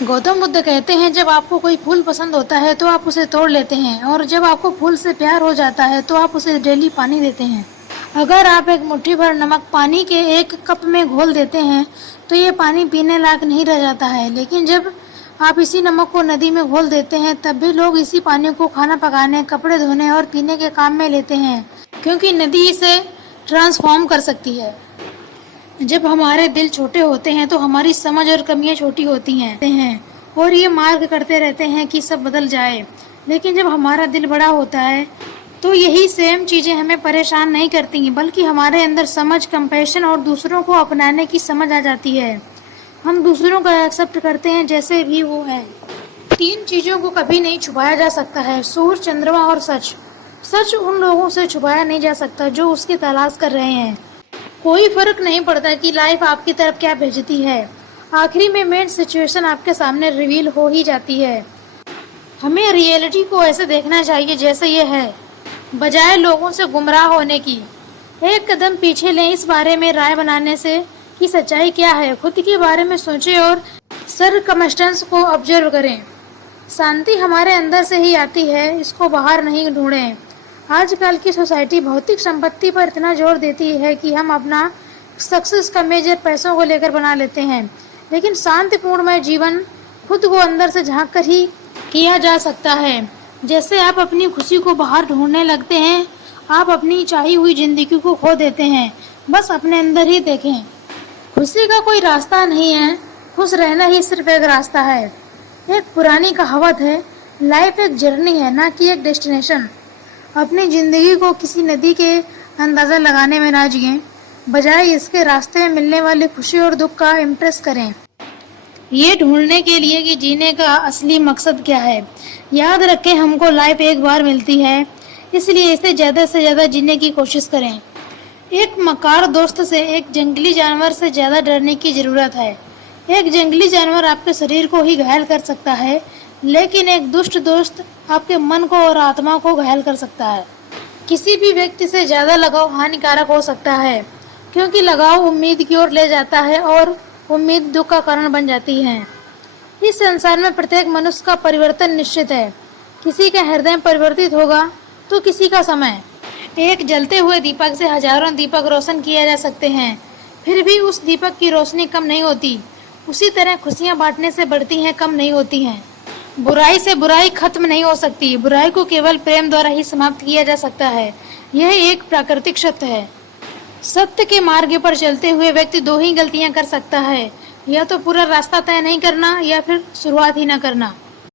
गौतम बुद्ध कहते हैं, जब आपको कोई फूल पसंद होता है तो आप उसे तोड़ लेते हैं, और जब आपको फूल से प्यार हो जाता है तो आप उसे डेली पानी देते हैं। अगर आप एक मुट्ठी भर नमक पानी के एक कप में घोल देते हैं तो ये पानी पीने लायक नहीं रह जाता है, लेकिन जब आप इसी नमक को नदी में घोल देते हैं तब भी लोग इसी पानी को खाना पकाने, कपड़े धोने और पीने के काम में लेते हैं, क्योंकि नदी इसे ट्रांसफॉर्म कर सकती है। जब हमारे दिल छोटे होते हैं तो हमारी समझ और कमियां छोटी होती हैं और ये मार्ग करते रहते हैं कि सब बदल जाए। लेकिन जब हमारा दिल बड़ा होता है तो यही सेम चीज़ें हमें परेशान नहीं करती, बल्कि हमारे अंदर समझ, कंपैशन और दूसरों को अपनाने की समझ आ जाती है। हम दूसरों को एक्सेप्ट करते हैं जैसे भी वो है। 3 चीज़ों को कभी नहीं छुपाया जा सकता है, सूर्य, चंद्रमा और सच। सच उन लोगों से छुपाया नहीं जा सकता जो उसकी तलाश कर रहे हैं। कोई फर्क नहीं पड़ता कि लाइफ आपकी तरफ क्या भेजती है, आखिरी में मेन सिचुएशन आपके सामने रिवील हो ही जाती है। हमें रियलिटी को ऐसे देखना चाहिए जैसे ये है, बजाय लोगों से गुमराह होने की। एक कदम पीछे लें इस बारे में राय बनाने से कि सच्चाई क्या है। खुद के बारे में सोचें और सरकमस्टेंस को ऑब्जर्व करें। शांति हमारे अंदर से ही आती है, इसको बाहर नहीं ढूंढें। आजकल की सोसाइटी भौतिक संपत्ति पर इतना जोर देती है कि हम अपना सक्सेस का मेजर पैसों को लेकर बना लेते हैं, लेकिन शांतिपूर्णमय जीवन खुद को अंदर से झांक कर ही किया जा सकता है। जैसे आप अपनी खुशी को बाहर ढूंढने लगते हैं, आप अपनी चाही हुई जिंदगी को खो देते हैं। बस अपने अंदर ही देखें। खुशी का कोई रास्ता नहीं है, खुश रहना ही सिर्फ एक रास्ता है। एक पुरानी कहावत है, लाइफ एक जर्नी है, ना कि एक डेस्टिनेशन। अपनी ज़िंदगी को किसी नदी के अंदाज़ा लगाने में ना जिएं, बजाय इसके रास्ते में मिलने वाली खुशी और दुख का इम्प्रेस करें, ये ढूंढने के लिए कि जीने का असली मकसद क्या है। याद रखें, हमको लाइफ एक बार मिलती है, इसलिए इसे ज़्यादा से ज़्यादा जीने की कोशिश करें। एक मकार दोस्त से एक जंगली जानवर से ज़्यादा डरने की ज़रूरत है। एक जंगली जानवर आपके शरीर को ही घायल कर सकता है, लेकिन एक दुष्ट दोस्त आपके मन को और आत्मा को घायल कर सकता है। किसी भी व्यक्ति से ज़्यादा लगाव हानिकारक हो सकता है, क्योंकि लगाव उम्मीद की ओर ले जाता है और उम्मीद दुख का कारण बन जाती है। इस संसार में प्रत्येक मनुष्य का परिवर्तन निश्चित है। किसी का हृदय परिवर्तित होगा तो किसी का समय। एक जलते हुए दीपक से हजारों दीपक रोशन किए जा सकते हैं, फिर भी उस दीपक की रोशनी कम नहीं होती। उसी तरह खुशियाँ बांटने से बढ़ती हैं, कम नहीं होती हैं। बुराई से बुराई खत्म नहीं हो सकती, बुराई को केवल प्रेम द्वारा ही समाप्त किया जा सकता है। यह एक प्राकृतिक सत्य है। सत्य के मार्ग पर चलते हुए व्यक्ति 2 ही गलतियां कर सकता है, या तो पूरा रास्ता तय नहीं करना या फिर शुरुआत ही न करना।